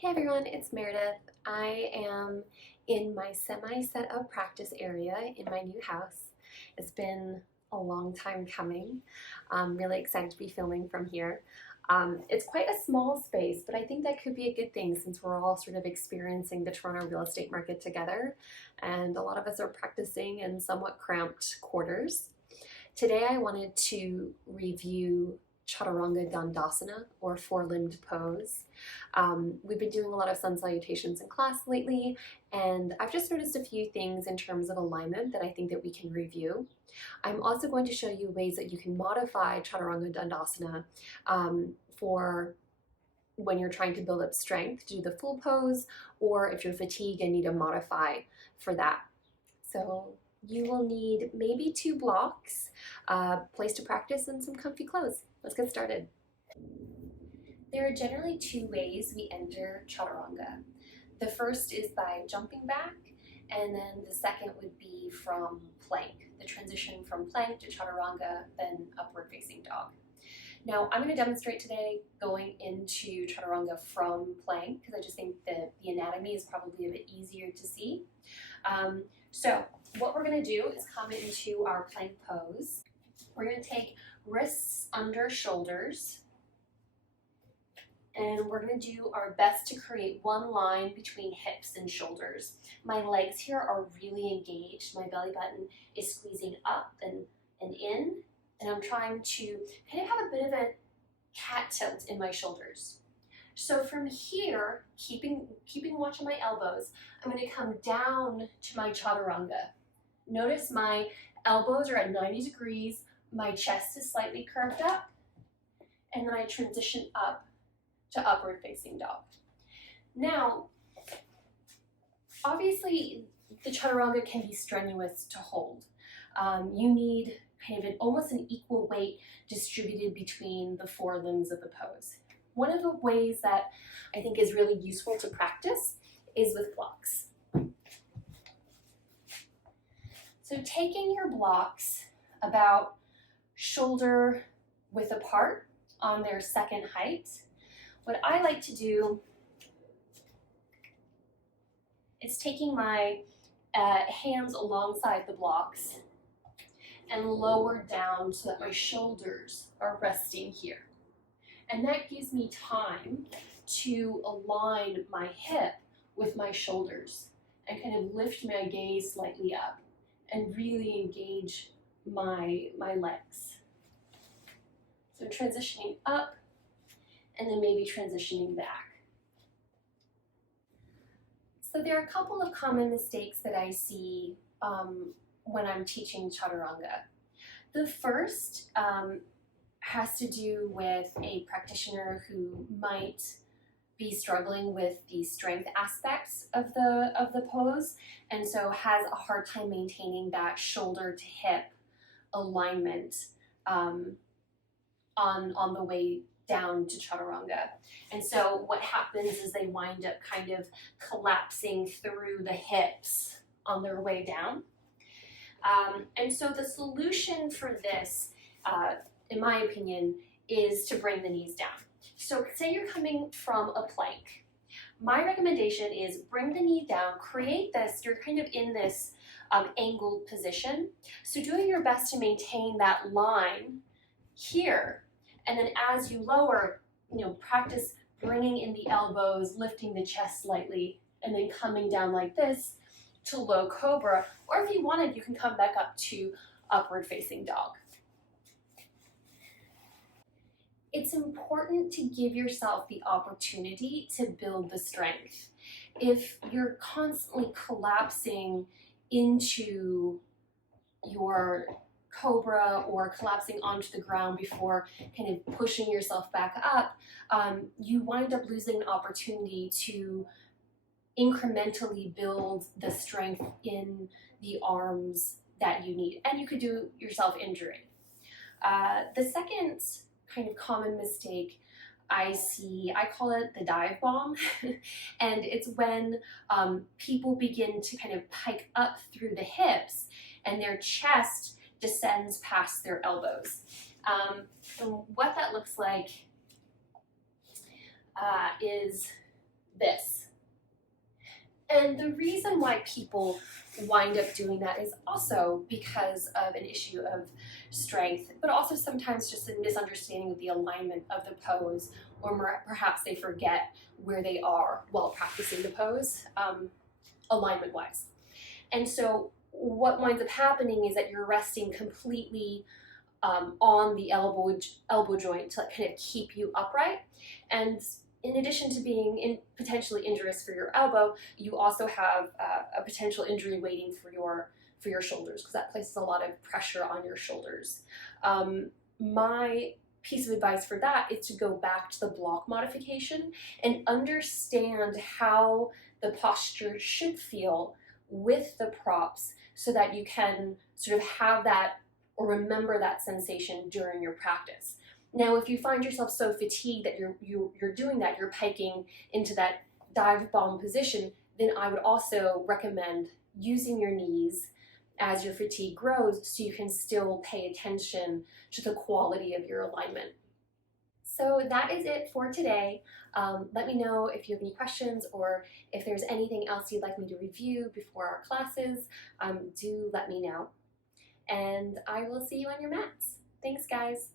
Hey everyone, it's Meredith. I am in my semi-set up practice area in my new house. It's been a long time coming. I'm really excited to be filming from here. It's quite a small space, but I think that could be a good thing since we're all sort of experiencing the Toronto real estate market together, and a lot of us are practicing in somewhat cramped quarters. Today I wanted to review Chaturanga Dandasana, or four-limbed pose. We've been doing a lot of sun salutations in class lately, and I've just noticed a few things in terms of alignment that I think that we can review. I'm also going to show you ways that you can modify Chaturanga Dandasana for when you're trying to build up strength to do the full pose, or if you're fatigued and need to modify for that. So you will need maybe 2 blocks, a place to practice, and some comfy clothes. Let's get started. There are generally 2 ways we enter Chaturanga. The first is by jumping back, and then the second would be from plank, the transition from plank to Chaturanga, then upward facing dog. Now, I'm going to demonstrate today going into Chaturanga from plank because I just think that the anatomy is probably a bit easier to see. So what we're going to do is come into our plank pose. We're going to take wrists under shoulders, and we're going to do our best to create one line between hips and shoulders. My legs here are really engaged. My belly button is squeezing up and in, and I'm trying to kind of have a bit of a cat tilt in my shoulders. So from here, keeping watch on my elbows, I'm going to come down to my Chaturanga. Notice my elbows are at 90 degrees, my chest is slightly curved up, and then I transition up to upward facing dog. Now, obviously the Chaturanga can be strenuous to hold. You need kind of almost an equal weight distributed between the 4 limbs of the pose. One of the ways that I think is really useful to practice is with blocks. So taking your blocks about shoulder width apart on their second height, what I like to do is taking my hands alongside the blocks and lower down so that my shoulders are resting here. And that gives me time to align my hip with my shoulders and kind of lift my gaze slightly up and really engage my legs. So transitioning up and then maybe transitioning back. So there are a couple of common mistakes that I see when I'm teaching Chaturanga. The first has to do with a practitioner who might be struggling with the strength aspects of the pose, and so has a hard time maintaining that shoulder to hip alignment on the way down to Chaturanga. And so what happens is they wind up kind of collapsing through the hips on their way down. And so the solution for this, in my opinion, is to bring the knees down. So say you're coming from a plank. My recommendation is bring the knee down, create this, you're kind of in this angled position. So doing your best to maintain that line here, and then as you lower, practice bringing in the elbows, lifting the chest slightly, and then coming down like this to low cobra, or if you wanted, you can come back up to upward facing dog. It's important to give yourself the opportunity to build the strength. If you're constantly collapsing into your cobra or collapsing onto the ground before kind of pushing yourself back up, you wind up losing an opportunity to incrementally build the strength in the arms that you need, and you could do yourself injury. The second kind of common mistake I see, I call it the dive bomb, and it's when people begin to kind of pike up through the hips and their chest descends past their elbows. And what that looks like is this. And the reason why people wind up doing that is also because of an issue of strength, but also sometimes just a misunderstanding of the alignment of the pose, or perhaps they forget where they are while practicing the pose, alignment-wise. And so what winds up happening is that you're resting completely on the elbow joint to kind of keep you upright. And in addition to being potentially injurious for your elbow, you also have a potential injury waiting for your shoulders, because that places a lot of pressure on your shoulders. My piece of advice for that is to go back to the block modification and understand how the posture should feel with the props, so that you can sort of have that or remember that sensation during your practice. Now, if you find yourself so fatigued that you're doing that, you're piking into that dive bomb position, then I would also recommend using your knees as your fatigue grows, so you can still pay attention to the quality of your alignment. So that is it for today. Let me know if you have any questions, or if there's anything else you'd like me to review before our classes. Do let me know. And I will see you on your mats. Thanks, guys.